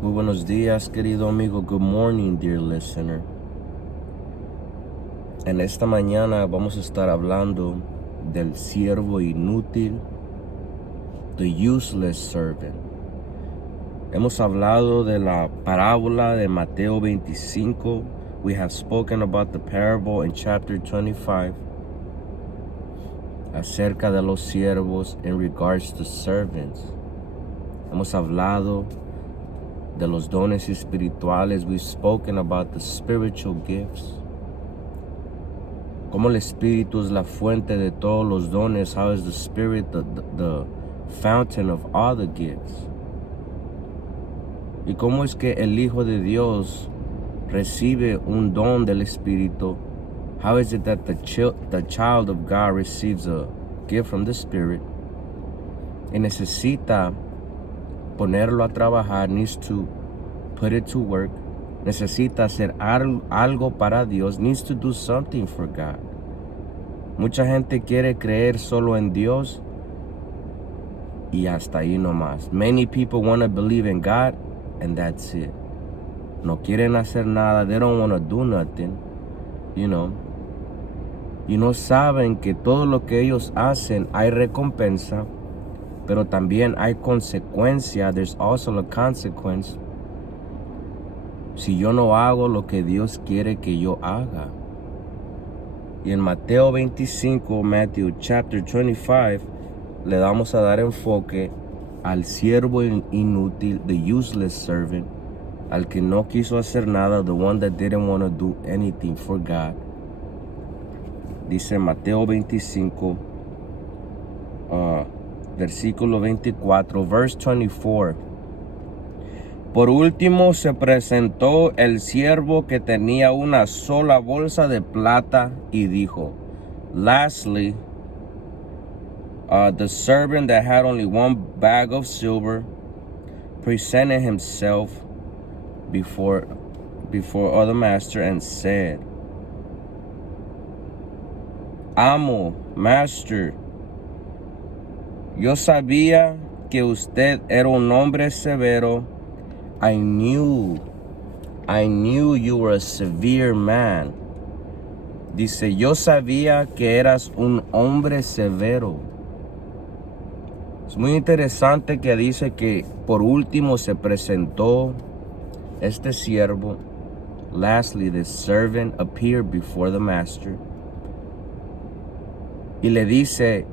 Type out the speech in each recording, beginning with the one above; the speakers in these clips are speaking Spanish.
Muy buenos días, querido amigo. Good morning, dear listener. En esta mañana vamos a estar hablando del siervo inútil, the useless servant. Hemos hablado de la parábola de Mateo 25. We have spoken about the parable in chapter 25 acerca de los siervos in regards to servants. Hemos hablado de los dones espirituales. We've spoken about the spiritual gifts. Como el Espíritu es la fuente de todos los dones. How is the Spirit the fountain of all the gifts? Y cómo es que el Hijo de Dios recibe un don del Espíritu. How is it that the child of God receives a gift from the Spirit? Y necesita ponerlo a trabajar, needs to put it to work. Necesita hacer algo para Dios, needs to do something for God. Mucha gente quiere creer solo en Dios y hasta ahí nomás. Many people want to believe in God and that's it. No quieren hacer nada, they don't want to do nothing, you know. Y no saben que todo lo que ellos hacen hay recompensa, pero también hay consecuencia. There's also a consequence si yo no hago lo que Dios quiere que yo haga. Y en Mateo 25, Matthew chapter 25, le vamos a dar enfoque al siervo inútil, the useless servant, al que no quiso hacer nada, the one that didn't want to do anything for God. Dice Mateo 25, versículo 24, verse 24. Por último se presentó el siervo que tenía una sola bolsa de plata y dijo, lastly, the servant that had only one bag of silver presented himself before other master and said, Amo, master, yo sabía que usted era un hombre severo. I knew you were a severe man. Dice, yo sabía que eras un hombre severo. Es muy interesante que dice que por último se presentó este siervo. Lastly, the servant appeared before the master. Y le dice,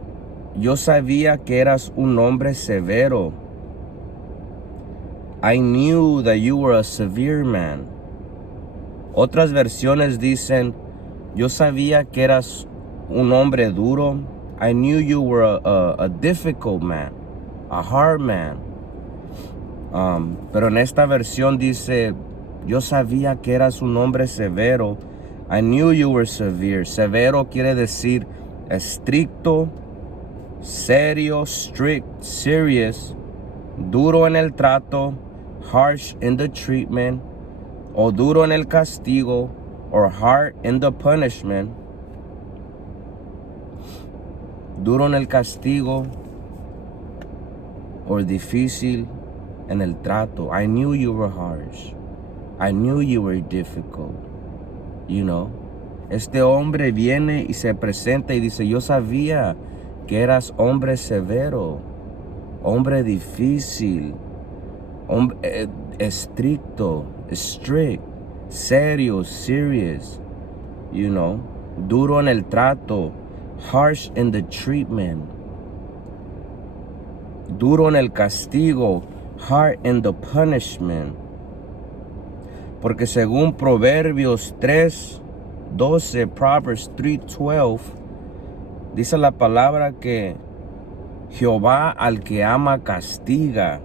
yo sabía que eras un hombre severo. I knew that you were a severe man. Otras versiones dicen, yo sabía que eras un hombre duro. I knew you were a difficult man, a hard man. Pero en esta versión dice, yo sabía que eras un hombre severo. I knew you were severe. Severo quiere decir estricto, serio, strict, serious, duro en el trato, harsh in the treatment, o duro en el castigo, or hard in the punishment. Duro en el castigo, or difícil en el trato. I knew you were harsh. I knew you were difficult. You know. Este hombre viene y se presenta y dice, yo sabía que eras hombre severo, hombre difícil, hombre estricto, strict, serio, serious, you know, duro en el trato, harsh in the treatment, duro en el castigo, hard in the punishment. Porque según Proverbios 3:12, Proverbs 3:12, dice la palabra que Jehová al que ama castiga,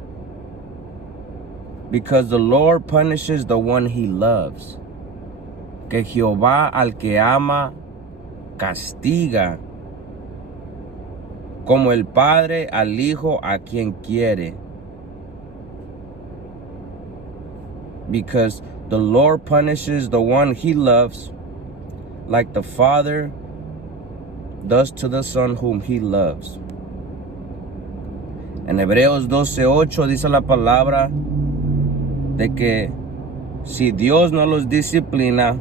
because the Lord punishes the one he loves. Que Jehová al que ama castiga, como el padre al hijo a quien quiere. Because the Lord punishes the one he loves, like the father does to the son whom he loves. En Hebreos 12:8 dice la palabra de que si Dios no los disciplina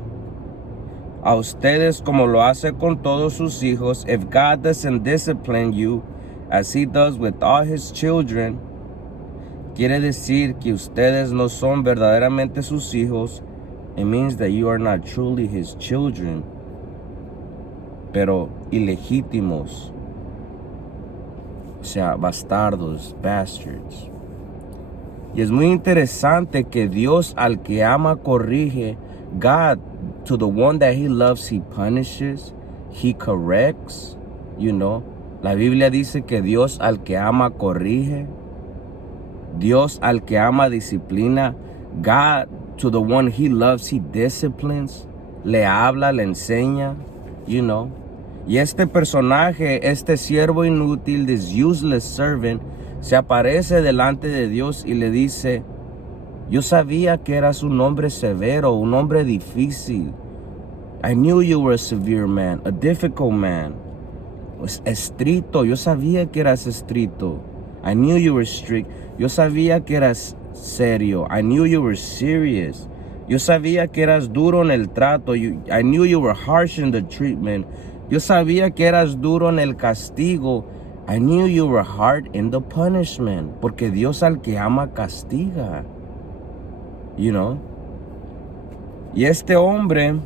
a ustedes como lo hace con todos sus hijos, if God doesn't discipline you as he does with all his children, quiere decir que ustedes no son verdaderamente sus hijos. It means that you are not truly his children, pero ilegítimos, o sea, bastardos, bastards. Y es muy interesante que Dios al que ama corrige. God, to the one that he loves, he punishes, he corrects, you know. La Biblia dice que Dios al que ama corrige. Dios al que ama disciplina. God, to the one he loves, he disciplines. Le habla, le enseña, you know. Y este personaje, este siervo inútil, this useless servant, se aparece delante de Dios y le dice, yo sabía que eras un hombre severo, un hombre difícil. I knew you were a severe man, a difficult man. Estricto, yo sabía que eras estricto. I knew you were strict. Yo sabía que eras serio. I knew you were serious. Yo sabía que eras duro en el trato. I knew you were harsh in the treatment. Yo sabía que eras duro en el castigo. I knew you were hard in the punishment. Porque Dios al que ama castiga. You know. Y este hombre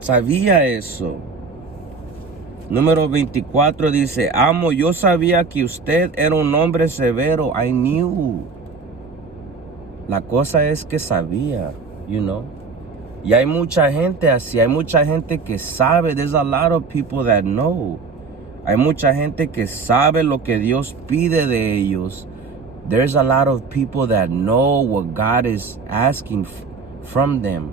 sabía eso. Número 24 dice, amo, yo sabía que usted era un hombre severo. I knew. La cosa es que sabía, you know. Y hay mucha gente así, hay mucha gente que sabe. There's a lot of people that know. Hay mucha gente que sabe lo que Dios pide de ellos. There's a lot of people that know what God is asking from them.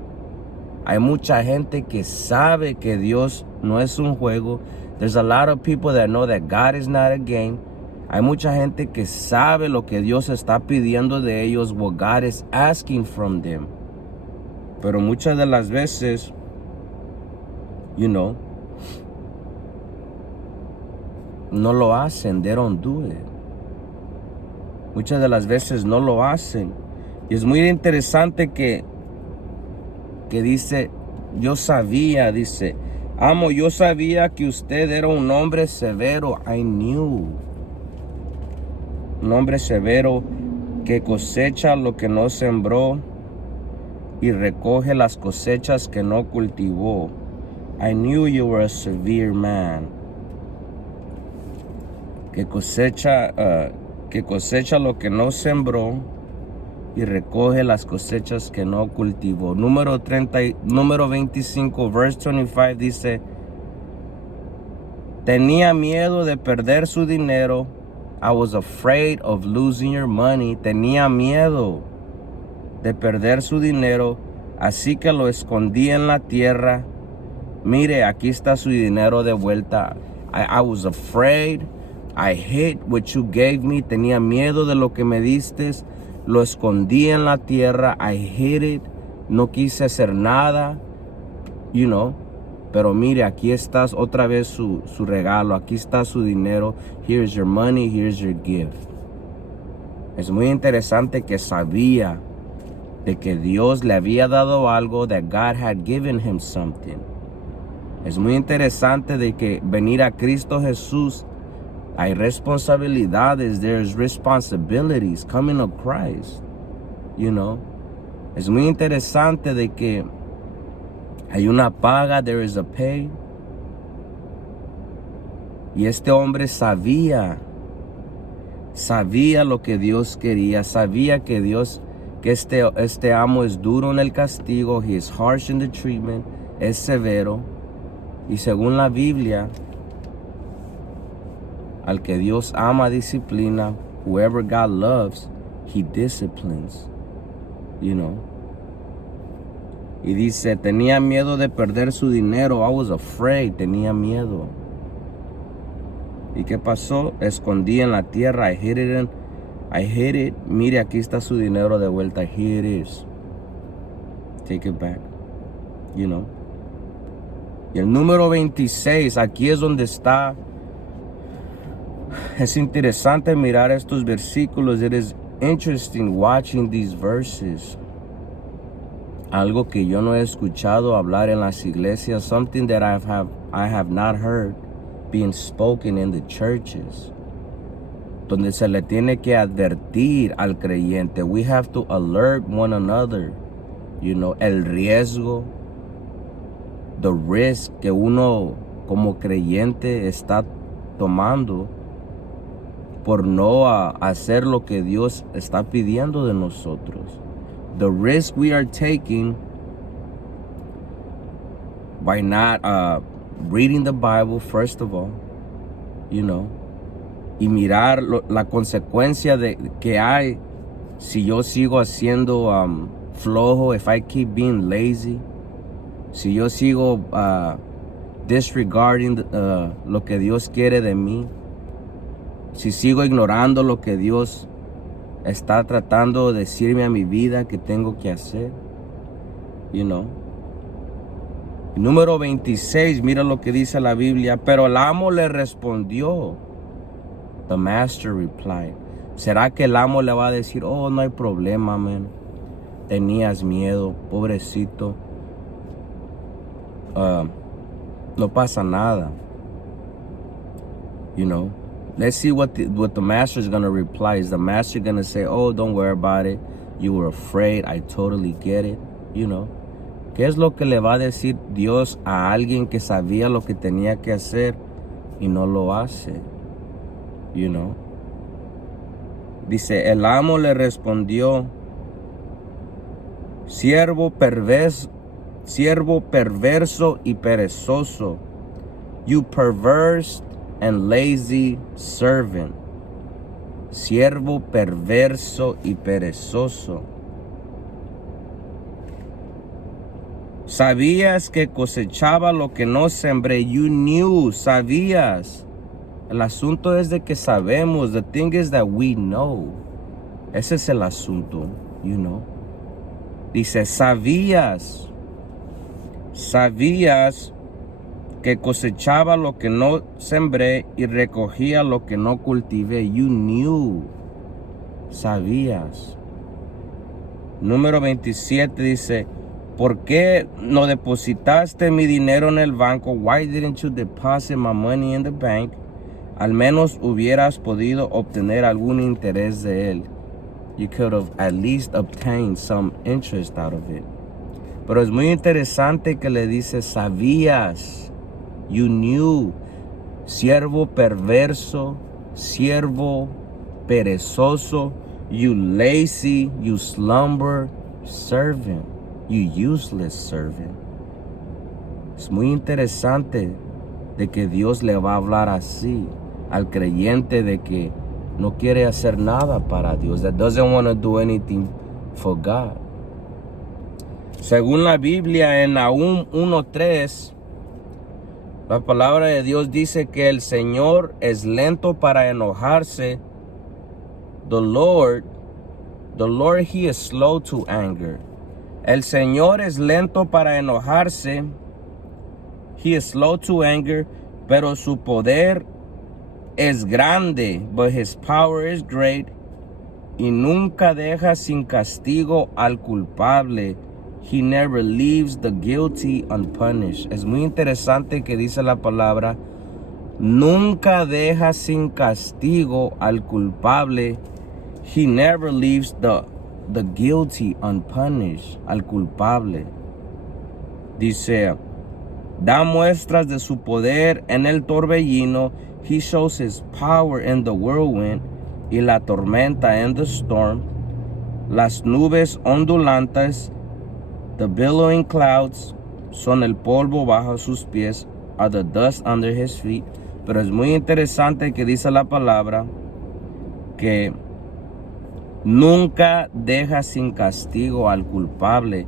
Hay mucha gente que sabe que Dios no es un juego. There's a lot of people that know that God is not a game. Hay mucha gente que sabe lo que Dios está pidiendo de ellos, what God is asking from them. Pero muchas de las veces, you know, no lo hacen. They don't do it. Muchas de las veces no lo hacen. Y es muy interesante que dice, yo sabía, dice, amo, yo sabía que usted era un hombre severo. I knew. Un hombre severo que cosecha lo que no sembró y recoge las cosechas que no cultivó. I knew you were a severe man. Que cosecha lo que no sembró y recoge las cosechas que no cultivó. Número 25, verse 25 dice, tenía miedo de perder su dinero. I was afraid of losing your money. Tenía miedo de perder su dinero, así que lo escondí en la tierra. Mire, aquí está su dinero de vuelta. I was afraid. I hid what you gave me. Tenía miedo de lo que me diste. Lo escondí en la tierra. I hid it. No quise hacer nada. You know. Pero mire, aquí está otra vez su regalo. Aquí está su dinero. Here's your money. Here's your gift. Es muy interesante que sabía de que Dios le había dado algo. That God had given him something. Es muy interesante de que venir a Cristo Jesús, hay responsabilidades. There's responsibilities coming to Christ. You know. Es muy interesante de que hay una paga. There is a pay. Y este hombre sabía lo que Dios quería. Sabía que este amo es duro en el castigo. He is harsh in the treatment. Es severo. Y según la Biblia, al que Dios ama, disciplina. Whoever God loves, he disciplines. You know. Y dice, tenía miedo de perder su dinero. I was afraid. Tenía miedo. ¿Y qué pasó? Escondí en la tierra. I hid it. Mire, aquí está su dinero de vuelta. Here it is. Take it back. You know. Y el número 26, aquí es donde está. Es interesante mirar estos versículos. It is interesting watching these verses. Algo que yo no he escuchado hablar en las iglesias, something that I have not heard being spoken in the churches, donde se le tiene que advertir al creyente. We have to alert one another, you know, el riesgo, the risk que uno como creyente está tomando por no hacer lo que Dios está pidiendo de nosotros. The risk we are taking by not reading the Bible, first of all, you know, y mirar la consecuencia que hay si yo sigo haciendo flojo, if I keep being lazy, si yo sigo disregarding lo que Dios quiere de mí, si sigo ignorando lo que Dios está tratando de decirme a mi vida que tengo que hacer, you know. Número 26, mira lo que dice la Biblia. Pero el amo le respondió. The master replied. ¿Será que el amo le va a decir, oh, no hay problema, man? Tenías miedo, pobrecito. No pasa nada. You know. Let's see what the master is going to reply. Is the master going to say, oh, don't worry about it. You were afraid. I totally get it. You know. ¿Qué es lo que le va a decir Dios a alguien que sabía lo que tenía que hacer y no lo hace? You know. Dice, el amo le respondió, siervo perverso y perezoso. You perverse and lazy servant. Siervo perverso y perezoso. Sabías que cosechaba lo que no sembré. You knew, sabías. El asunto es de que sabemos. The thing is that we know. Ese es el asunto, you know. Dice, sabías que cosechaba lo que no sembré y recogía lo que no cultivé. You knew. Sabías. Número 27 dice, ¿por qué no depositaste mi dinero en el banco? Why didn't you deposit my money in the bank? Al menos hubieras podido obtener algún interés de él. You could have at least obtained some interest out of it. Pero es muy interesante que le dice, sabías. You knew. Siervo perverso, siervo perezoso, you lazy, you slumber servant. You useless servant. Es muy interesante de que Dios le va a hablar así al creyente de que no quiere hacer nada para Dios. That doesn't want to do anything for God. Según la Biblia en Nahum 1:3, la palabra de Dios dice que el Señor es lento para enojarse. The Lord, He is slow to anger. El Señor es lento para enojarse. He is slow to anger, pero su poder es grande, but his power is great. Y nunca deja sin castigo al culpable. He never leaves the guilty unpunished. Es muy interesante que dice la palabra, nunca deja sin castigo al culpable. He never leaves the guilty unpunished, al culpable. Dice, da muestras de su poder en el torbellino. He shows his power in the whirlwind y la tormenta in the storm. Las nubes ondulantes, the billowing clouds, son el polvo bajo sus pies, are the dust under his feet. Pero es muy interesante que dice la palabra que nunca deja sin castigo al culpable.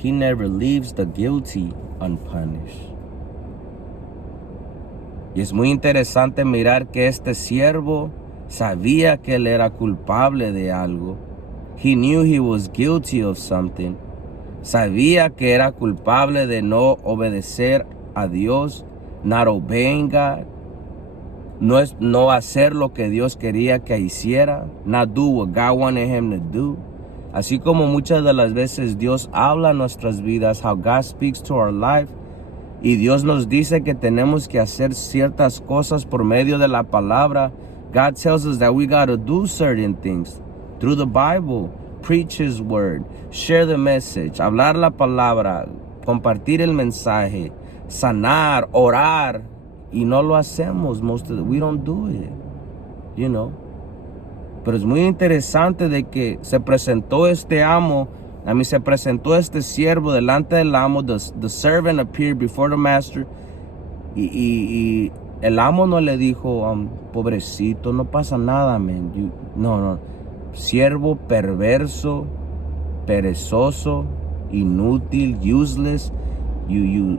He never leaves the guilty unpunished. Y es muy interesante mirar que este siervo sabía que él era culpable de algo. He knew he was guilty of something. Sabía que era culpable de no obedecer a Dios, not obeying God. no hacer lo que Dios quería que hiciera, not do what God wanted him to do. Así como muchas de las veces Dios habla en nuestras vidas, how God speaks to our life, y Dios nos dice que tenemos que hacer ciertas cosas por medio de la palabra. God tells us that we got to do certain things through the Bible, preach His word, share the message, hablar la palabra, compartir el mensaje, sanar, orar, y no lo hacemos. We don't do it, you know. Pero es muy interesante de que se presentó este amo, se presentó este siervo delante del amo. The servant appeared before the master. Y el amo no le dijo, pobrecito, no pasa nada, man. No. Siervo perverso, perezoso, inútil, useless, you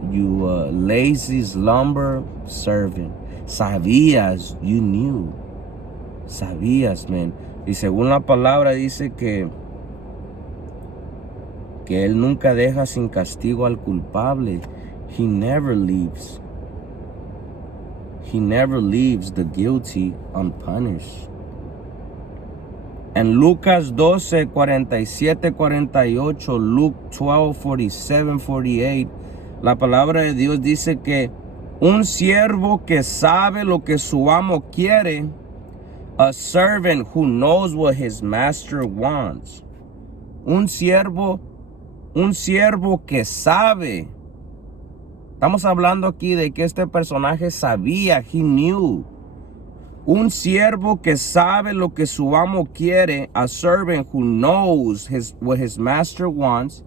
lazy slumber servant. Sabías, you knew. Sabías, man. Y según la palabra dice que Él nunca deja sin castigo al culpable. He never leaves the guilty unpunished. En Lucas 12, 47, 48, Luke 12, 47, 48, la palabra de Dios dice que un siervo que sabe lo que su amo quiere, a servant who knows what his master wants. Un siervo que sabe. Estamos hablando aquí de que este personaje sabía, he knew. Un siervo que sabe lo que su amo quiere, a servant who knows what his master wants.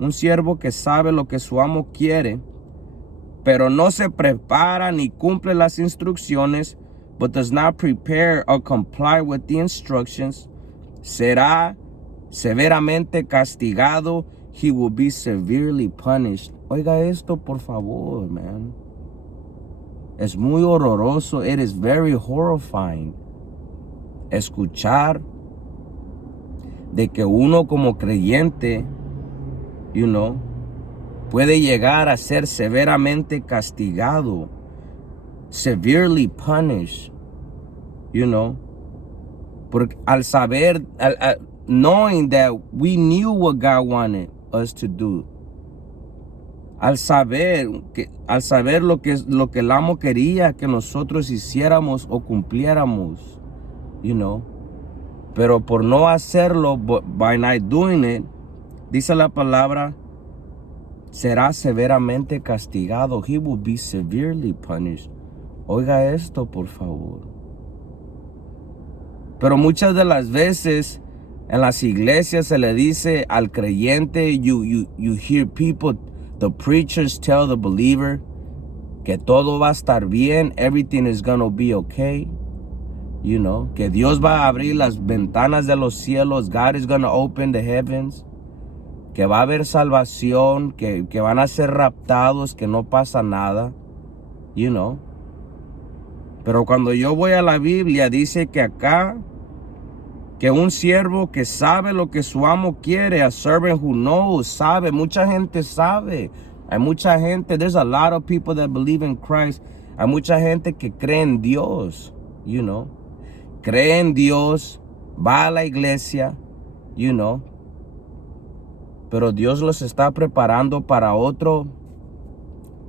Un siervo que sabe lo que su amo quiere, pero no se prepara ni cumple las instrucciones, but does not prepare or comply with the instructions, será severamente castigado. He will be severely punished. Oiga esto, por favor, man. Es muy horroroso. It is very horrifying escuchar de que uno como creyente, you know, puede llegar a ser severamente castigado, severely punished, you know, porque al saber, knowing that we knew what God wanted us to do, al saber lo que el amo quería que nosotros hiciéramos o cumpliéramos, you know, pero por no hacerlo, by not doing it, dice la palabra, será severamente castigado. He will be severely punished. Oiga esto, por favor. Pero muchas de las veces en las iglesias se le dice al creyente, you hear people, the preachers tell the believer que todo va a estar bien, everything is gonna be okay. You know, que Dios va a abrir las ventanas de los cielos, God is gonna open the heavens, que va a haber salvación, que van a ser raptados, que no pasa nada, you know. Pero cuando yo voy a la Biblia, dice que acá, que un siervo que sabe lo que su amo quiere, a servant who knows, sabe, mucha gente sabe. Hay mucha gente, there's a lot of people that believe in Christ. Hay mucha gente que cree en Dios, you know. Cree en Dios, va a la iglesia, you know. Pero Dios los está preparando para otro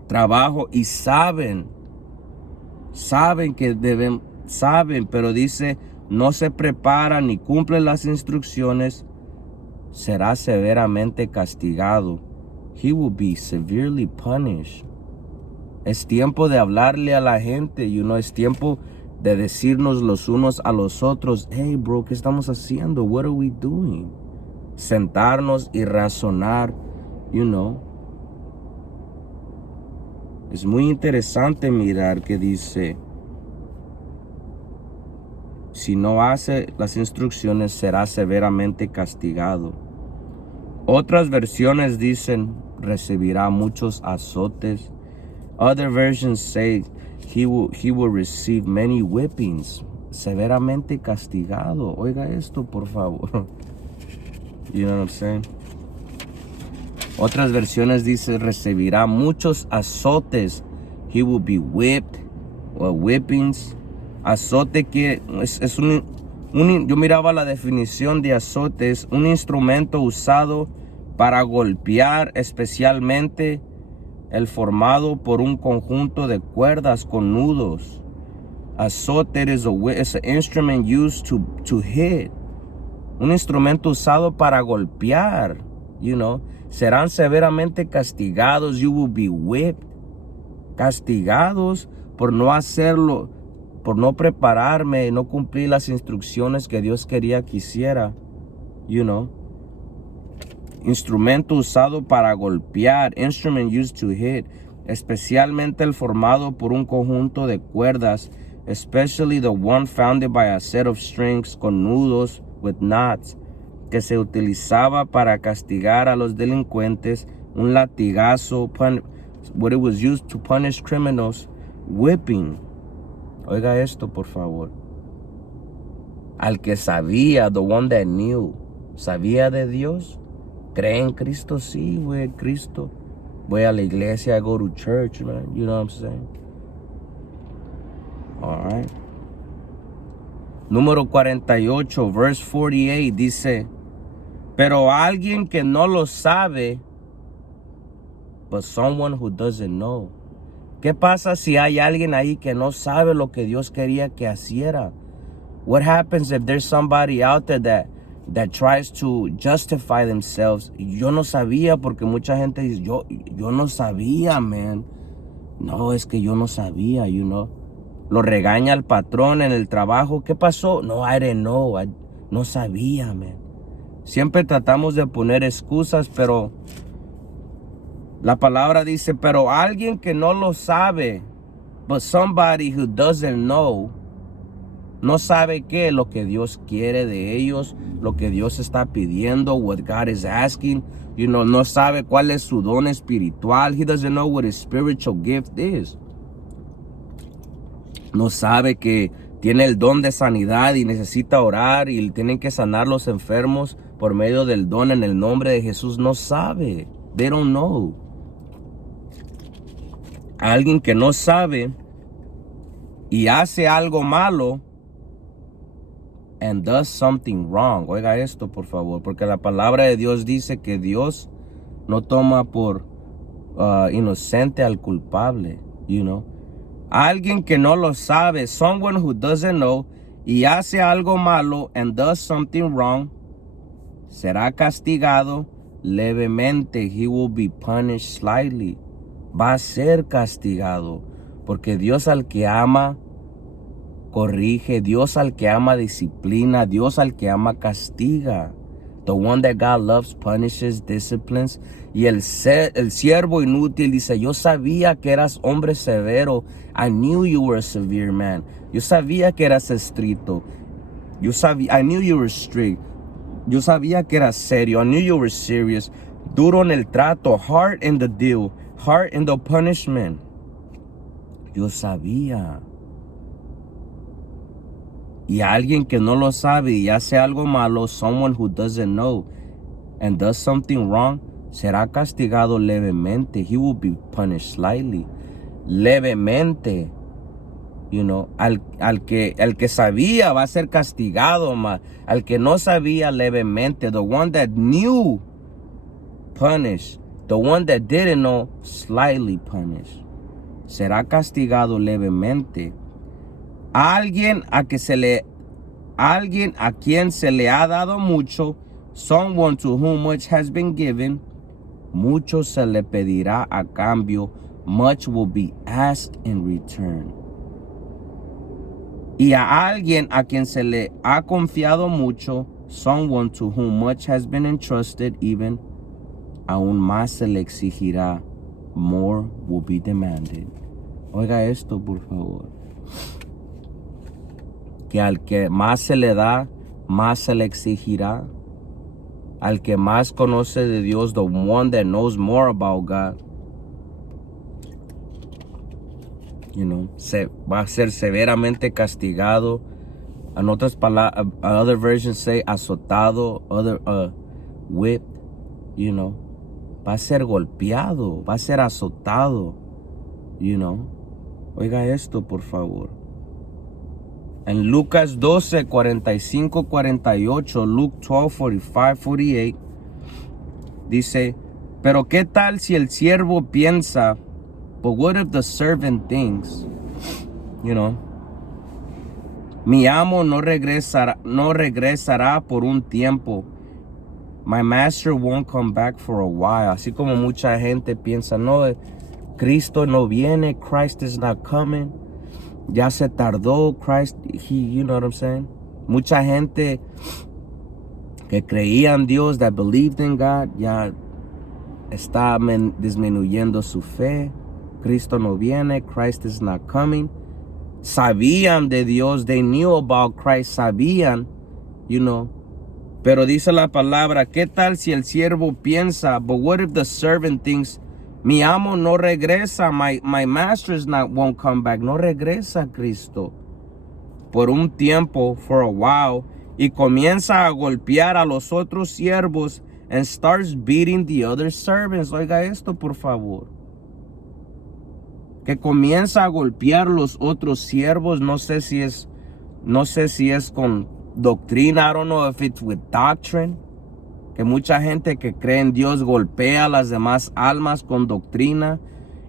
trabajo y saben que saben, pero dice, no se prepara ni cumple las instrucciones, será severamente castigado. He will be severely punished. Es tiempo de hablarle a la gente, you know, es tiempo de decirnos los unos a los otros, hey bro, ¿qué estamos haciendo? What are we doing? Sentarnos y razonar, you know. Es muy interesante mirar que dice, si no hace las instrucciones será severamente castigado. Otras versiones dicen, recibirá muchos azotes. Other versions say, he will receive many whippings. Severamente castigado. Oiga esto, por favor. You know what I'm saying? Otras versiones dicen, recibirá muchos azotes. He will be whipped whippings. Azote que es yo miraba la definición de azote, es un instrumento usado para golpear, especialmente el formado por un conjunto de cuerdas con nudos. Azote is an instrument used to hit. Un instrumento usado para golpear, serán severamente castigados. You will be whipped. Castigados por no hacerlo, por no prepararme y no cumplir las instrucciones que Dios quería que hiciera. Instrumento usado para golpear. Instrument used to hit. Especialmente el formado por un conjunto de cuerdas. Especially the one founded by a set of strings con nudos with knots, que se utilizaba para castigar a los delincuentes. Un latigazo. What it was used to punish criminals. Whipping. Oiga esto, por favor. Al que sabía, the one that knew, sabía de Dios, cree en Cristo, sí, voy a Cristo. Voy a la iglesia, I go to church, man. You know what I'm saying? All right. Número 48, verse 48, dice, pero alguien que no lo sabe, but someone who doesn't know. ¿Qué pasa si hay alguien ahí que no sabe lo que Dios quería que hiciera? What happens if there's somebody out there that tries to justify themselves? Yo no sabía, porque mucha gente dice, yo no sabía, man. No, es que yo no sabía, Lo regaña el patrón en el trabajo. ¿Qué pasó? No, I didn't know. No sabía, man. Siempre tratamos de poner excusas, pero la palabra dice, pero alguien que no lo sabe, but somebody who doesn't know, no sabe qué, lo que Dios quiere de ellos, lo que Dios está pidiendo, what God is asking, no sabe cuál es su don espiritual. He doesn't know what his spiritual gift is. No sabe que tiene el don de sanidad y necesita orar y tienen que sanar los enfermos por medio del don en el nombre de Jesús. No sabe. They don't know. Alguien que no sabe y hace algo malo and does something wrong. Oiga esto, por favor, porque la palabra de Dios dice que Dios no toma por inocente al culpable, Alguien que no lo sabe, someone who doesn't know, y hace algo malo and does something wrong, será castigado levemente. He will be punished slightly. Va a ser castigado, porque Dios al que ama corrige, Dios al que ama disciplina, Dios al que ama castiga. The one that God loves punishes, disciplines. Y el siervo inútil dice, yo sabía que eras hombre severo. I knew you were a severe man. Yo sabía que eras estricto. I knew you were strict. Yo sabía que eras serio. I knew you were serious. Duro en el trato, hard in the deal, hard in the punishment. Yo sabía. Y alguien que no lo sabe y hace algo malo, someone who doesn't know and does something wrong, será castigado levemente. He will be punished slightly. Levemente. El que sabía va a ser castigado, al que no sabía, levemente. The one that knew, punished. The one that didn't know, slightly punished. Será castigado levemente. Alguien a quien se le ha dado mucho, someone to whom much has been given, mucho se le pedirá a cambio, much will be asked in return. Y a alguien a quien se le ha confiado mucho, someone to whom much has been entrusted, even, aún más se le exigirá, more will be demanded. Oiga esto, por favor. Que al que más se le da, más se le exigirá. Al que más conoce de Dios, the one that knows more about God, se va a ser severamente castigado. And otras palabras, other versions say azotado, other whipped, va a ser golpeado, va a ser azotado, Oiga esto, por favor. En Lucas 12, 45, 48, Luke 12, 45, 48, dice, pero ¿qué tal si el siervo piensa, but what if the servant thinks, mi amo no regresará por un tiempo. My master won't come back for a while. Así como mucha gente piensa, no, Cristo no viene, Christ is not coming. Ya se tardó, Christ, you know what I'm saying? Mucha gente que creía en Dios, that believed in God, ya está disminuyendo su fe. Cristo no viene, Christ is not coming. Sabían de Dios, they knew about Christ, sabían, Pero dice la palabra, ¿qué tal si el siervo piensa, but what if the servant thinks, mi amo no regresa, my master won't come back, no regresa Cristo por un tiempo, for a while, y comienza a golpear a los otros siervos and starts beating the other servants. Oiga esto, por favor. Que comienza a golpear los otros siervos, no sé si es con doctrina, I don't know if it's with doctrine, que mucha gente que cree en Dios golpea a las demás almas con doctrina.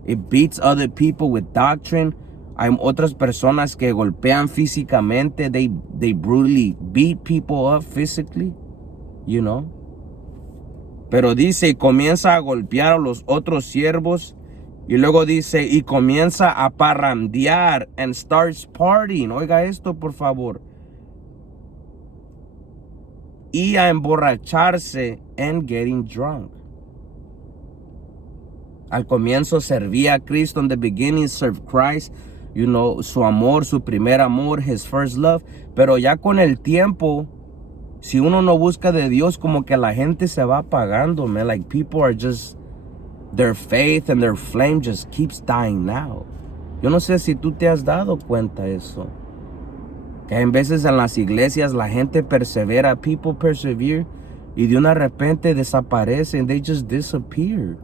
It beats other people with doctrine. Hay otras personas que golpean físicamente, they brutally beat people up physically, Pero dice, y comienza a golpear a los otros siervos, y luego dice, y comienza a parrandear and starts partying. Oiga esto, por favor. Y a emborracharse and getting drunk. Al comienzo servía a Cristo. In the beginning served Christ. Su amor, su primer amor, his first love. Pero ya con el tiempo, si uno no busca de Dios, como que la gente se va apagando, man. Like people are just, their faith and their flame just keeps dying now. Yo no sé si tú te has dado cuenta de eso. Que en veces en las iglesias la gente persevera, people persevere, y de una repente desaparecen, they just disappear.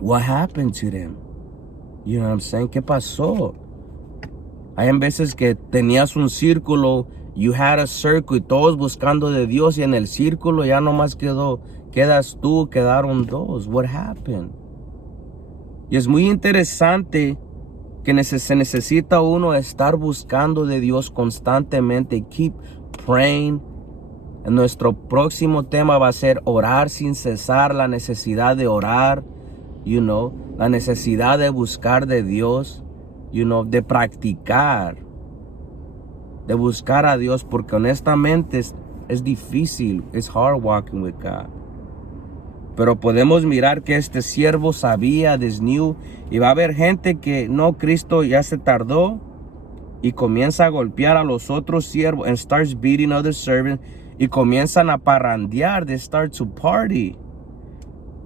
What happened to them? You know what I'm saying? ¿Qué pasó? Hay en veces que tenías un círculo, you had a circle, y todos buscando de Dios, y en el círculo ya nomás quedas tú, quedaron dos. What happened? Y es muy interesante que se necesita uno estar buscando de Dios constantemente. Keep praying. Nuestro próximo tema va a ser orar sin cesar, la necesidad de orar, la necesidad de buscar de Dios, de practicar, de buscar a Dios, porque honestamente es difícil, it's hard walking with God. Pero podemos mirar que este siervo sabía, this knew, y va a haber gente que no, Cristo ya se tardó, y comienza a golpear a los otros siervos, and starts beating other servants, y comienzan a parrandear, they start to party.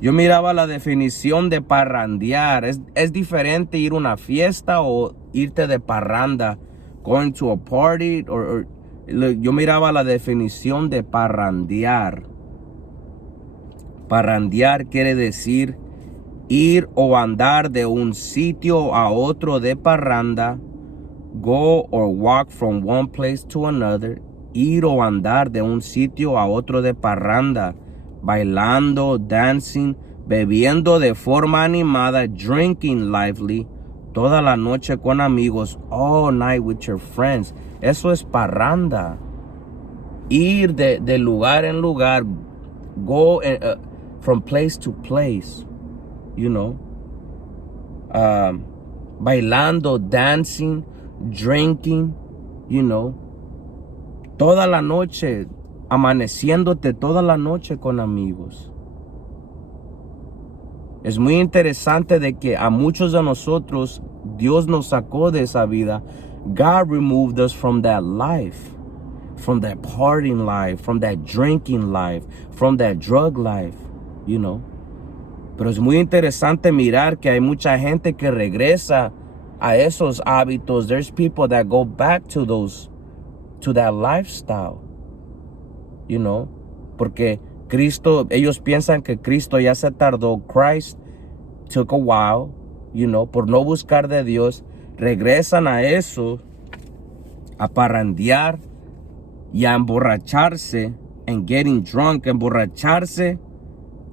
Yo miraba la definición de parrandear, es diferente ir a una fiesta o irte de parranda, going to a party, yo miraba la definición de parrandear. Parrandear quiere decir ir o andar de un sitio a otro de parranda. Go or walk from one place to another. Ir o andar de un sitio a otro de parranda. Bailando, dancing, bebiendo de forma animada, drinking lively, toda la noche con amigos, all night with your friends. Eso es parranda. Ir de lugar en lugar, go from place to place, bailando, dancing, drinking, toda la noche, amaneciéndote toda la noche con amigos. Es muy interesante de que a muchos de nosotros Dios nos sacó de esa vida. God removed us from that life, from that partying life, from that drinking life, from that drug life, Pero es muy interesante mirar que hay mucha gente que regresa a esos hábitos. There's people that go back to that lifestyle, porque Cristo, ellos piensan que Cristo ya se tardó. Christ took a while, por no buscar de Dios, regresan a eso, a parrandear y a emborracharse, and getting drunk, emborracharse.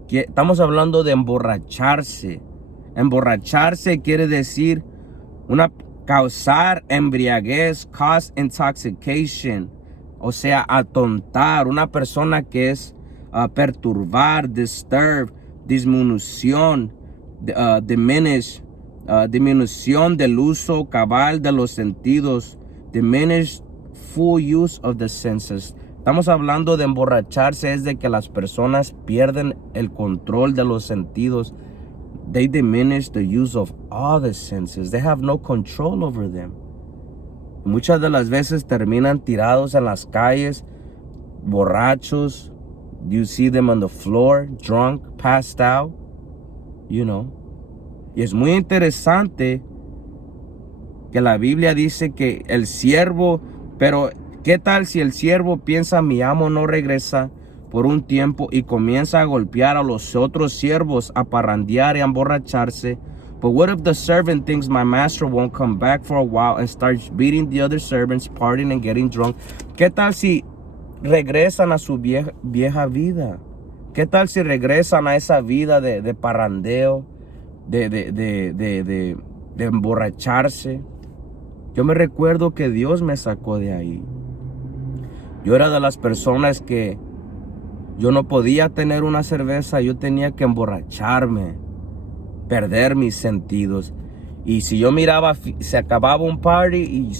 Estamos hablando de emborracharse. Emborracharse quiere decir causar embriaguez, cause intoxication, o sea, atontar. Una persona que es perturbar, disturb, disminución, disminución del uso cabal de los sentidos, diminish full use of the senses. Estamos hablando de emborracharse, es de que las personas pierden el control de los sentidos. They diminish the use of all the senses. They have no control over them. Muchas de las veces terminan tirados en las calles, borrachos. You see them on the floor, drunk, passed out, Y es muy interesante que la Biblia dice que el siervo, pero ¿qué tal si el siervo piensa mi amo no regresa por un tiempo y comienza a golpear a los otros siervos, a parrandear y a emborracharse? But what if the servant thinks my master won't come back for a while and starts beating the other servants, partying and getting drunk? ¿Qué tal si regresan a su vieja vida? ¿Qué tal si regresan a esa vida de parrandeo, de emborracharse? Yo me recuerdo que Dios me sacó de ahí. Yo era de las personas que yo no podía tener una cerveza, yo tenía que emborracharme, perder mis sentidos. Y si yo miraba, se acababa un party y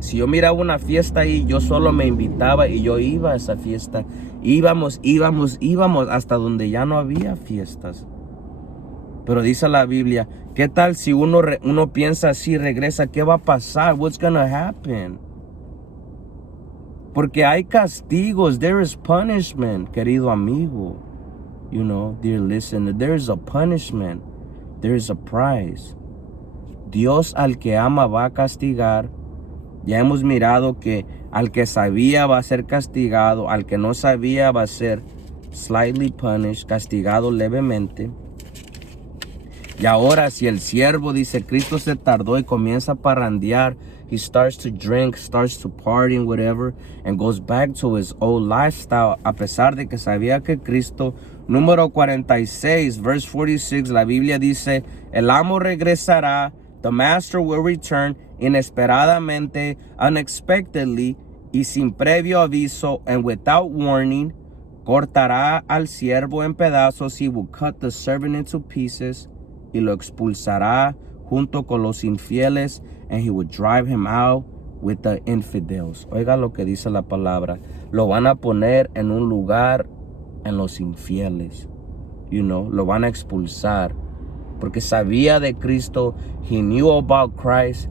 si yo miraba una fiesta ahí, yo solo me invitaba y yo iba a esa fiesta. Íbamos hasta donde ya no había fiestas. Pero dice la Biblia, ¿qué tal si uno piensa así, regresa? ¿Qué va a pasar? What's gonna happen? Porque hay castigos. There is punishment, querido amigo. Dear listener, there is a punishment. There is a prize. Dios al que ama va a castigar. Ya hemos mirado que al que sabía va a ser castigado. Al que no sabía va a ser slightly punished, castigado levemente. Y ahora si el siervo dice Cristo se tardó y comienza a parrandear, he starts to drink, starts to party and whatever, and goes back to his old lifestyle, a pesar de que sabía que Cristo, número 46, verse 46, la Biblia dice, el amo regresará, the master will return inesperadamente, unexpectedly, y sin previo aviso, and without warning, cortará al siervo en pedazos, he will cut the servant into pieces, y lo expulsará junto con los infieles, and he will drive him out with the infidels. Oiga lo que dice la palabra. Lo van a poner en un lugar en los infieles. Lo van a expulsar. Porque sabía de Cristo. He knew about Christ.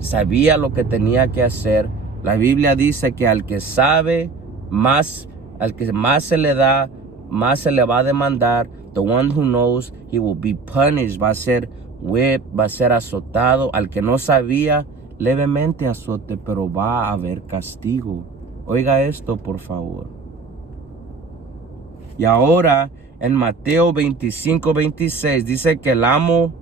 Sabía lo que tenía que hacer. La Biblia dice que al que sabe más, al que más se le da, más se le va a demandar. The one who knows, he will be punished. Va a ser whipped, va a ser azotado. Al que no sabía, levemente azote, pero va a haber castigo. Oiga esto, por favor. Y ahora, en Mateo 25:26, dice que el amo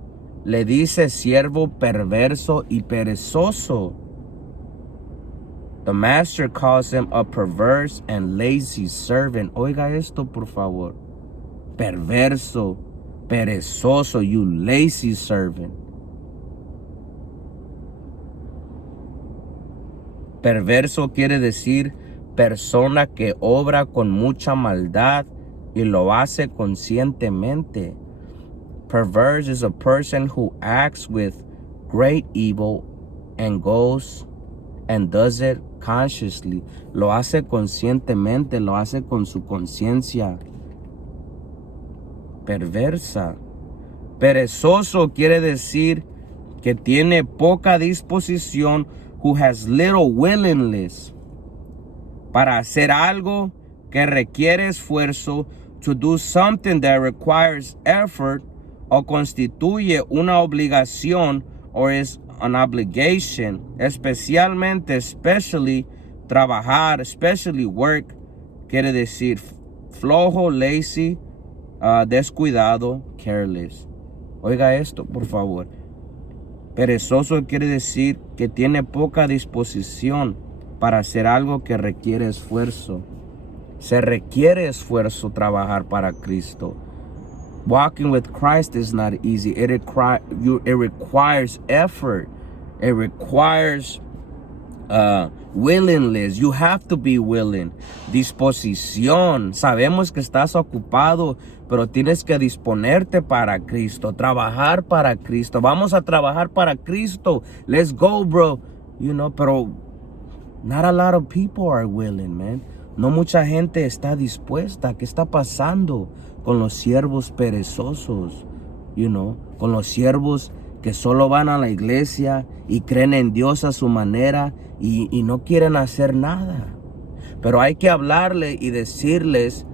le dice siervo perverso y perezoso. The master calls him a perverse and lazy servant. Oiga esto, por favor. Perverso, perezoso, you lazy servant. Perverso quiere decir persona que obra con mucha maldad y lo hace conscientemente. Perverse is a person who acts with great evil and goes and does it consciously. Lo hace conscientemente, lo hace con su conciencia. Perversa. Perezoso quiere decir que tiene poca disposición, who has little willingness, para hacer algo que requiere esfuerzo, to do something that requires effort, o constituye una obligación, or is an obligation, especialmente, especially, trabajar, especially work, quiere decir flojo, lazy, descuidado, careless. Oiga esto, por favor. Perezoso quiere decir que tiene poca disposición para hacer algo que requiere esfuerzo. Se requiere esfuerzo trabajar para Cristo. Walking with Christ is not easy. It requires effort. It requires willingness. You have to be willing. Disposición. Sabemos que estás ocupado, pero tienes que disponerte para Cristo. Trabajar para Cristo. Vamos a trabajar para Cristo. Let's go, bro. Pero not a lot of people are willing, man. No mucha gente está dispuesta. ¿Qué está pasando con los siervos perezosos? Con los siervos que solo van a la iglesia y creen en Dios a su manera y no quieren hacer nada. Pero hay que hablarle y decirles,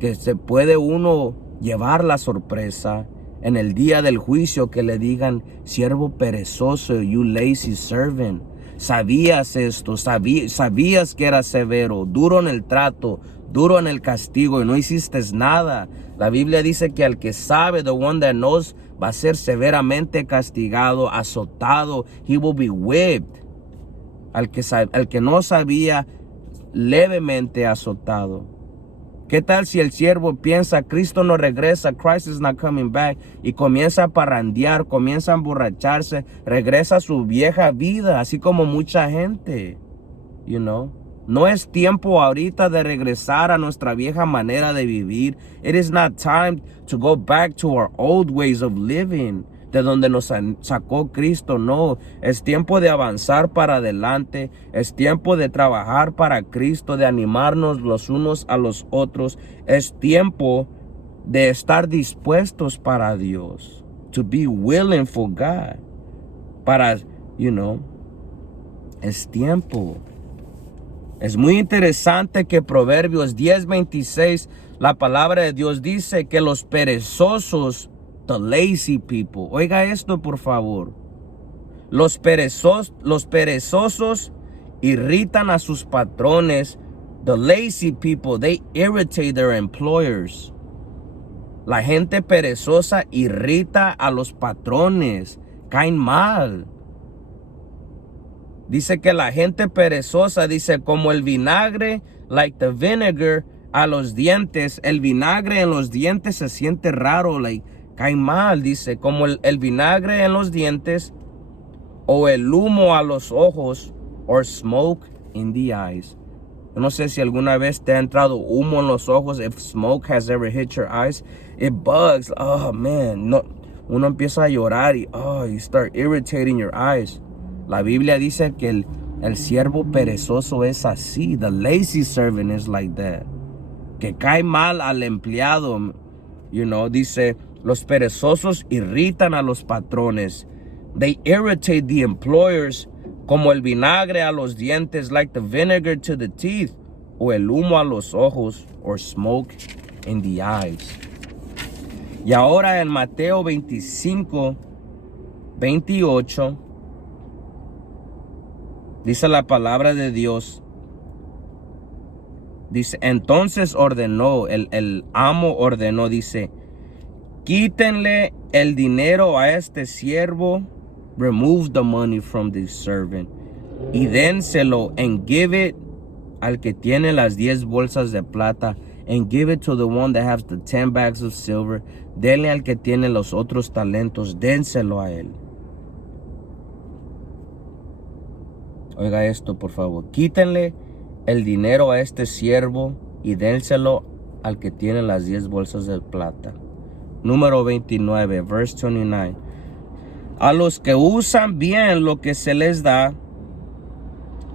que se puede uno llevar la sorpresa en el día del juicio, que le digan, siervo perezoso, you lazy servant. Sabías esto, sabías que era severo, duro en el trato, duro en el castigo y no hiciste nada. La Biblia dice que al que sabe, the one that knows, va a ser severamente castigado, azotado. He will be whipped. Al que no sabía, levemente azotado. ¿Qué tal si el siervo piensa, Cristo no regresa, Christ is not coming back, y comienza a parrandear, comienza a emborracharse, regresa a su vieja vida, así como mucha gente, No es tiempo ahorita de regresar a nuestra vieja manera de vivir. It is not time to go back to our old ways of living, de donde nos sacó Cristo. No, es tiempo de avanzar para adelante. Es tiempo de trabajar para Cristo, de animarnos los unos a los otros. Es tiempo de estar dispuestos para Dios. To be willing for God. Es tiempo. Es muy interesante que Proverbios 10:26, la palabra de Dios dice que los perezosos, the lazy people, oiga esto por favor, los perezosos irritan a sus patrones. The lazy people, they irritate their employers. La gente perezosa irrita a los patrones, caen mal. Dice que la gente perezosa, dice, como el vinagre, like the vinegar, a los dientes. El vinagre en los dientes se siente raro, cae mal, dice, como el vinagre en los dientes, o el humo a los ojos, or smoke in the eyes. Yo no sé si alguna vez te ha entrado humo en los ojos. If smoke has ever hit your eyes, it bugs. Oh, man. No, uno empieza a llorar y, you start irritating your eyes. La Biblia dice que el siervo perezoso es así. The lazy servant is like that. Que cae mal al empleado. Dice, los perezosos irritan a los patrones. They irritate the employers, como el vinagre a los dientes, like the vinegar to the teeth, o el humo a los ojos, or smoke in the eyes. Y ahora en Mateo 25:28, dice la palabra de Dios. Dice, entonces ordenó, el amo ordenó, dice, quítenle el dinero a este siervo, remove the money from the servant, y dénselo, and give it al que tiene las 10 bolsas de plata, and give it to the one that has the 10 bags of silver. Denle al que tiene los otros talentos, dénselo a él. Oiga esto, por favor. Quítenle el dinero a este siervo y dénselo al que tiene las 10 bolsas de plata. Número 29, verse 29. A los que usan bien lo que se les da,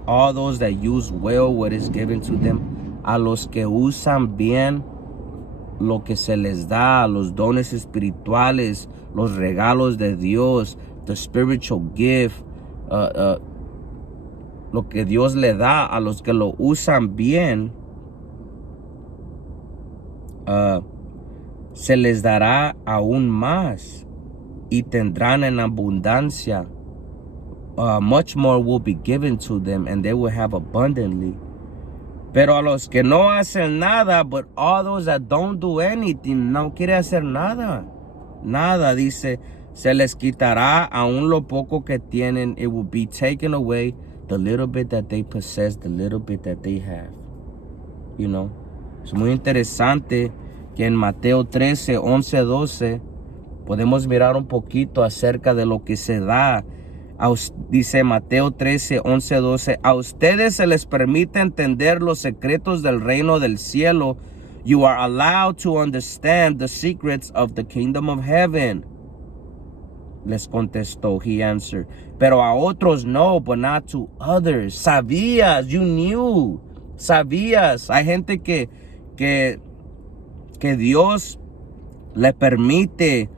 all those that use well what is given to them, a los que usan bien lo que se les da, los dones espirituales, los regalos de Dios, the spiritual gift, lo que Dios le da, a los que lo usan bien, se les dará aún más y tendrán en abundancia. Much more will be given to them and they will have abundantly. Pero a los que no hacen nada, but all those that don't do anything, no quiere hacer nada. Nada, dice, se les quitará aún lo poco que tienen. It will be taken away, the little bit that they possess, the little bit that they have. You know, es muy interesante que en Mateo 13, 11, 12 podemos mirar un poquito acerca de lo que se da. Dice Mateo 13, 11, 12, a ustedes se les permite entender los secretos del reino del cielo. You are allowed to understand the secrets of the kingdom of heaven. Les contestó, he answered. Pero a otros no, but not to others. Sabías, you knew. Sabías. Hay gente que Dios le permite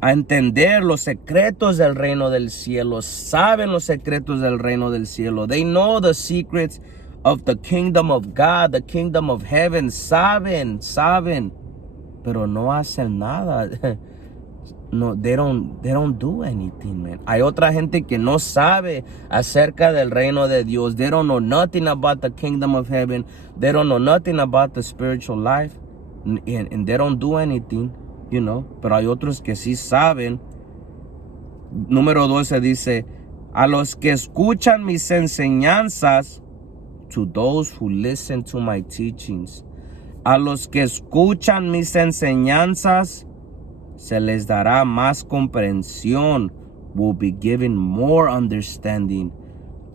a entender los secretos del reino del cielo. Saben los secretos del reino del cielo. They know the secrets of the kingdom of God, the kingdom of heaven. Saben, pero no hacen nada. No, they don't do anything, man. Hay otra gente que no sabe acerca del reino de Dios. They don't know nothing about the kingdom of heaven. They don't know nothing about the spiritual life. And they don't do anything, you know. Pero hay otros que sí saben. Número 12 dice, a los que escuchan mis enseñanzas, to those who listen to my teachings. A los que escuchan mis enseñanzas, se les dará más comprensión. Will be given more understanding.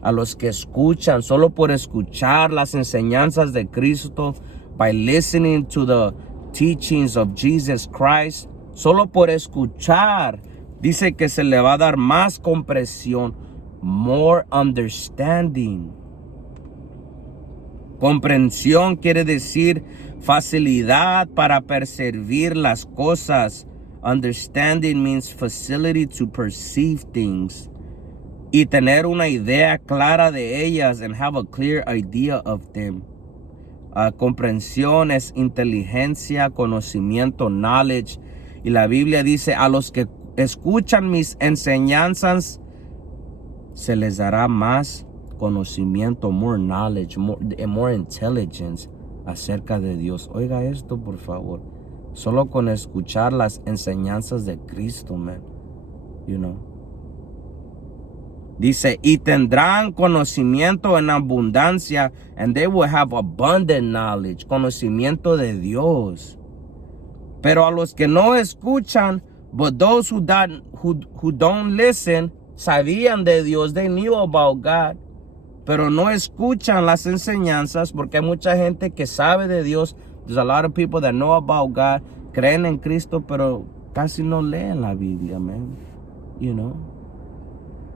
A los que escuchan, solo por escuchar las enseñanzas de Cristo, by listening to the teachings of Jesus Christ, solo por escuchar, dice que se le va a dar más comprensión, more understanding. Comprensión quiere decir facilidad para percibir las cosas. Understanding means facility to perceive things. Y tener una idea clara de ellas, and have a clear idea of them. Comprensión es inteligencia, conocimiento, knowledge. Y la Biblia dice, a los que escuchan mis enseñanzas, se les dará más conocimiento, more knowledge, more intelligence acerca de Dios. Oiga esto, por favor. Solo con escuchar las enseñanzas de Cristo, man. You know. Dice, y tendrán conocimiento en abundancia, and they will have abundant knowledge, conocimiento de Dios. Pero a los que no escuchan, but those who don't listen, sabían de Dios, they knew about God, pero no escuchan las enseñanzas, porque hay mucha gente que sabe de Dios. There's a lot of people that know about God, creen en Cristo, pero casi no leen la Biblia, man. You know.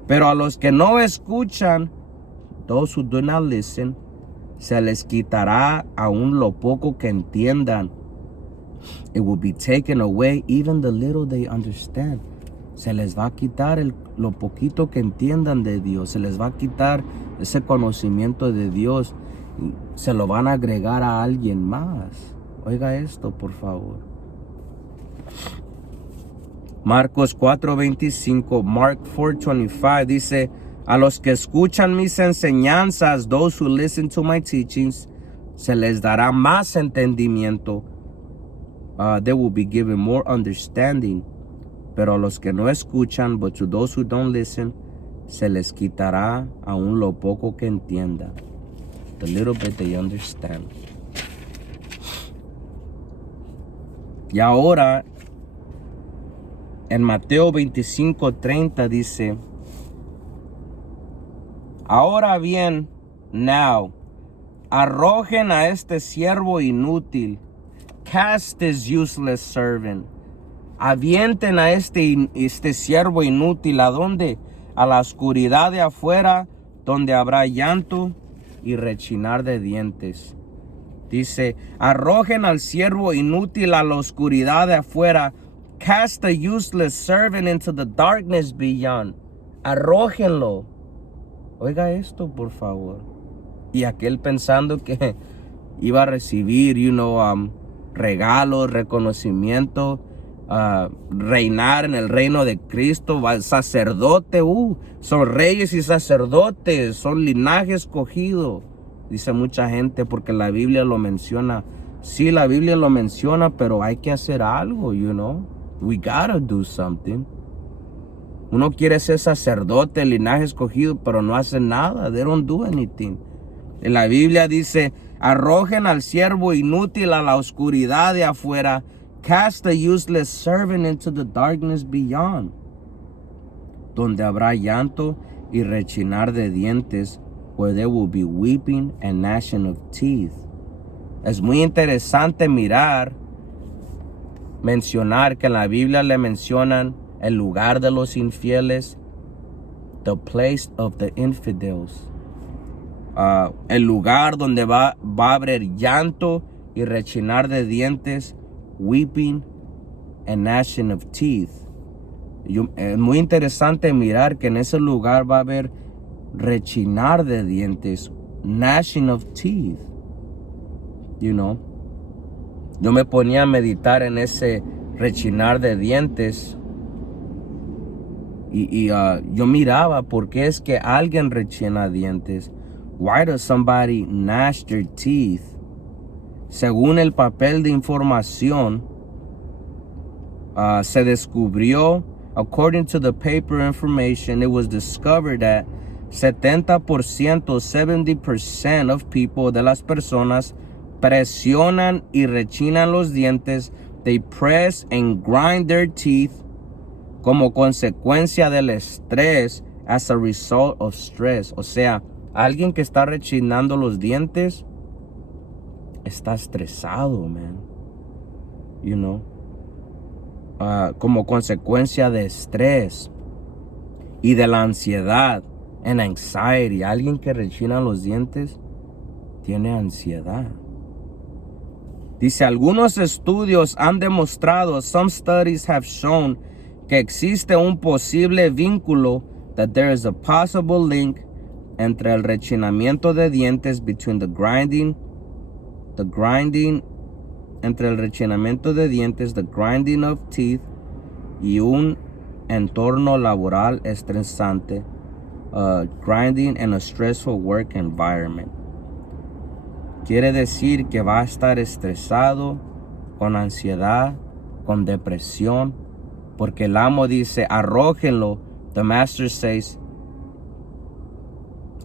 Pero a los que no escuchan, those who do not listen, se les quitará aún lo poco que entiendan. It will be taken away, even the little they understand. Se les va a quitar lo poquito que entiendan de Dios. Se les va a quitar ese conocimiento de Dios. Se lo van a agregar a alguien más. Oiga esto, por favor. Marcos 4:25, Mark 4:25 dice, a los que escuchan mis enseñanzas, those who listen to my teachings, se les dará más entendimiento. They will be given more understanding. Pero a los que no escuchan, but to those who don't listen, se les quitará aún lo poco que entiendan. The little bit they understand. Y ahora, en Mateo 25:30 dice, ahora bien, now, arrojen a este siervo inútil, cast this useless servant. Avienten a este siervo inútil, ¿a dónde? A la oscuridad de afuera, donde habrá llanto y rechinar de dientes. Dice, arrojen al siervo inútil a la oscuridad de afuera. Cast the useless servant into the darkness beyond. Arrójenlo. Oiga esto, por favor. Y aquel pensando que iba a recibir, regalos, reconocimiento, reinar en el reino de Cristo, sacerdote, son reyes y sacerdotes, son linaje escogido, dice mucha gente, porque la Biblia lo menciona. Sí, la Biblia lo menciona, pero hay que hacer algo, We gotta do something. Uno quiere ser sacerdote, linaje escogido, pero no hace nada. They don't do anything. En la Biblia dice, arrojen al siervo inútil a la oscuridad de afuera. Cast the useless servant into the darkness beyond, donde habrá llanto y rechinar de dientes, where there will be weeping and gnashing of teeth. Es muy interesante mencionar que en la Biblia le mencionan el lugar de los infieles, the place of the infidels. El lugar donde va a haber llanto y rechinar de dientes, weeping and gnashing of teeth. Es muy interesante mirar que en ese lugar va a haber rechinar de dientes, gnashing of teeth. You know, yo me ponía a meditar en ese rechinar de dientes y yo miraba por qué es que alguien rechina dientes. Why does somebody gnash their teeth? Según el papel de información, se descubrió, according to the paper information, it was discovered that 70% of people, de las personas, presionan y rechinan los dientes. They press and grind their teeth como consecuencia del estrés, as a result of stress. O sea, alguien que está rechinando los dientes está estresado, man. You know, como consecuencia de estrés y de la ansiedad and anxiety. Alguien que rechina los dientes tiene ansiedad. Dice, algunos estudios han demostrado, some studies have shown, que existe un posible vínculo, that there is a possible link entre el rechinamiento de dientes, between the grinding, entre el rechinamiento de dientes, the grinding of teeth, y un entorno laboral estresante, grinding and a stressful work environment. Quiere decir que va a estar estresado, con ansiedad, con depresión, porque el amo dice, arrójenlo. The master says,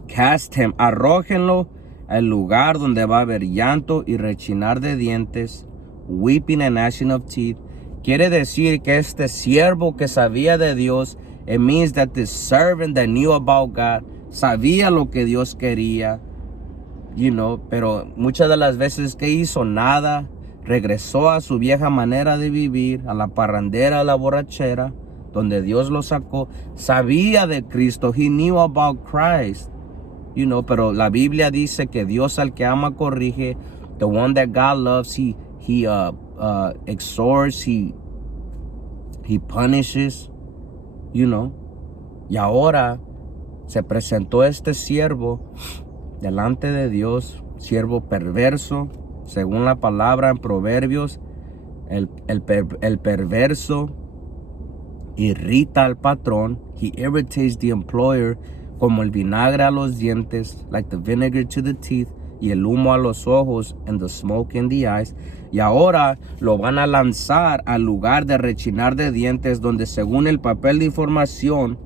cast him, arrójenlo al lugar donde va a haber llanto y rechinar de dientes, weeping and gnashing of teeth. Quiere decir que este siervo que sabía de Dios, it means that this servant that knew about God, sabía lo que Dios quería, you know, pero muchas de las veces que hizo nada, regresó a su vieja manera de vivir, a la parrandera, a la borrachera, donde Dios lo sacó. Sabía de Cristo, he knew about Christ, you know, pero la Biblia dice que Dios al que ama corrige, the one that God loves, he exhorts, he punishes, you know. Y ahora se presentó este siervo delante de Dios, siervo perverso, según la palabra en Proverbios. El perverso irrita al patrón. He irritates the employer, como el vinagre a los dientes, like the vinegar to the teeth, y el humo a los ojos, and the smoke in the eyes. Y ahora lo van a lanzar al lugar de rechinar de dientes, donde según el papel de información,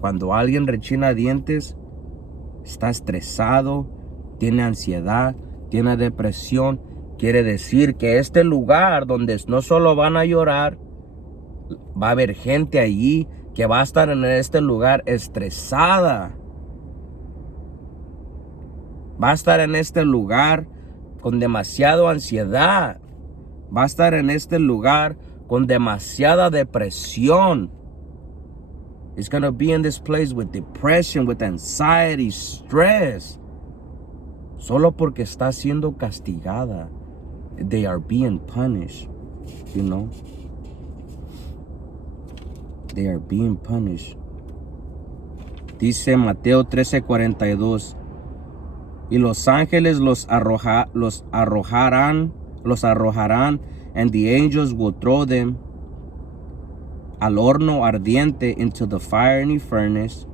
cuando alguien rechina dientes, está estresado, tiene ansiedad, tiene depresión. Quiere decir que este lugar donde no solo van a llorar, va a haber gente allí que va a estar en este lugar estresada. Va a estar en este lugar con demasiada ansiedad. Va a estar en este lugar con demasiada depresión. It's going to be in this place with depression, with anxiety, stress. Solo porque está siendo castigada. They are being punished, you know. They are being punished. Dice Mateo 13:42. Y los ángeles los arrojarán, and the angels will throw them al horno ardiente, into the fiery furnace,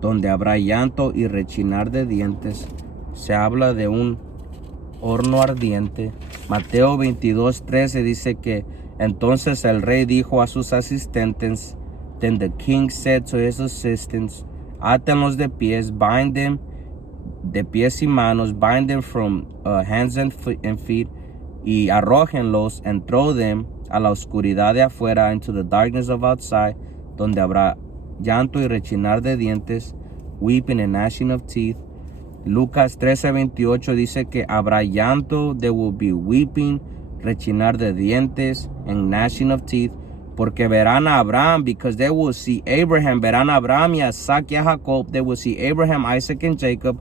donde habrá llanto y rechinar de dientes. Se habla de un horno ardiente. Mateo 22:13 dice que Entonces el rey dijo a sus asistentes, then the king said to his assistants, átenlos de pies, bind them, de pies y manos, bind them from hands and feet, y arrójenlos and throw them a la oscuridad de afuera, into the darkness of outside, donde habrá llanto y rechinar de dientes, weeping and gnashing of teeth. Lucas 13:28 dice que habrá llanto, there will be weeping, rechinar de dientes, and gnashing of teeth, porque verán a Abraham, because they will see Abraham, verán a Abraham y a Isaac y a Jacob, they will see Abraham, Isaac and Jacob,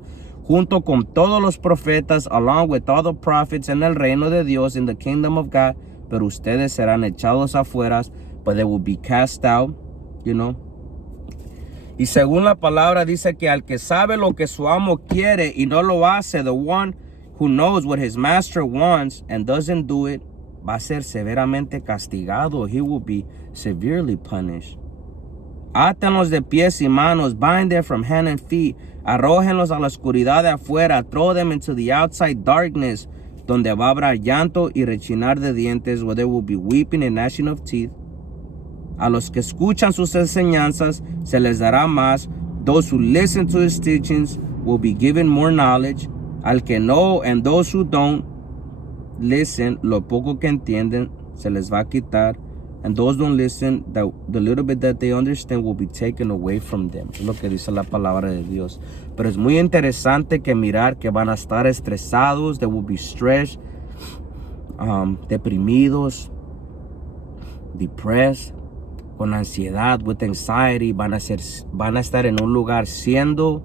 junto con todos los profetas, along with all the prophets en el reino de Dios, in the kingdom of God, pero ustedes serán echados afuera, but they will be cast out, you know. Y según la palabra dice que al que sabe lo que su amo quiere y no lo hace, the one who knows what his master wants and doesn't do it, va a ser severamente castigado. He will be severely punished. Átenlos de pies y manos, bind them from hand and feet, arrójenlos a la oscuridad de afuera, throw them into the outside darkness, donde habrá llanto y rechinar de dientes, where there will be weeping and gnashing of teeth. A los que escuchan sus enseñanzas se les dará más. Those who listen to his teachings will be given more knowledge. Al que no, and those who don't listen, lo poco que entienden se les va a quitar. And those don't listen, the little bit that they understand will be taken away from them. Es lo que dice la palabra de Dios. Pero es muy interesante que mirar que van a estar estresados. They will be stressed, deprimidos, depressed, con ansiedad, with anxiety. Van a estar en un lugar siendo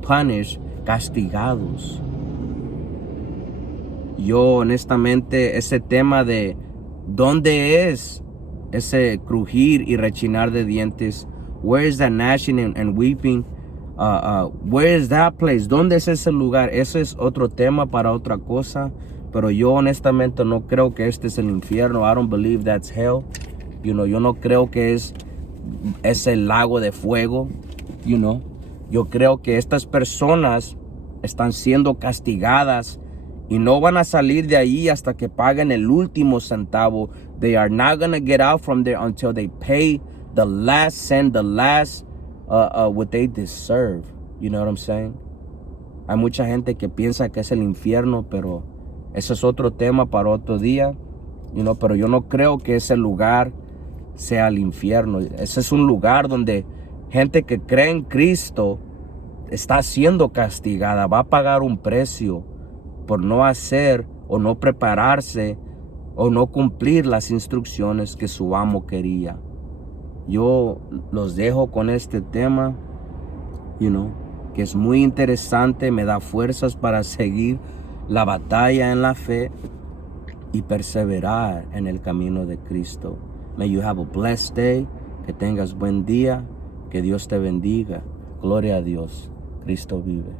punished, castigados. Yo honestamente ese tema de ¿dónde es ese crujir y rechinar de dientes? Where is that gnashing and weeping? Where is that place? ¿Dónde es ese lugar? Ese es otro tema para otra cosa. Pero yo honestamente no creo que este es el infierno. I don't believe that's hell. You know, yo no creo que es el lago de fuego. You know, yo creo que estas personas están siendo castigadas y no van a salir de ahí hasta que paguen el último centavo. They are not going to get out from there until they pay the last cent, the last what they deserve. You know what I'm saying? Hay mucha gente que piensa que es el infierno, pero ese es otro tema para otro día. You know, pero yo no creo que ese lugar sea el infierno. Ese es un lugar donde gente que cree en Cristo está siendo castigada, va a pagar un precio por no hacer o no prepararse o no cumplir las instrucciones que su amo quería. Yo los dejo con este tema, you know, que es muy interesante, me da fuerzas para seguir la batalla en la fe y perseverar en el camino de Cristo. May you have a blessed day, que tengas buen día, que Dios te bendiga. Gloria a Dios, Cristo vive.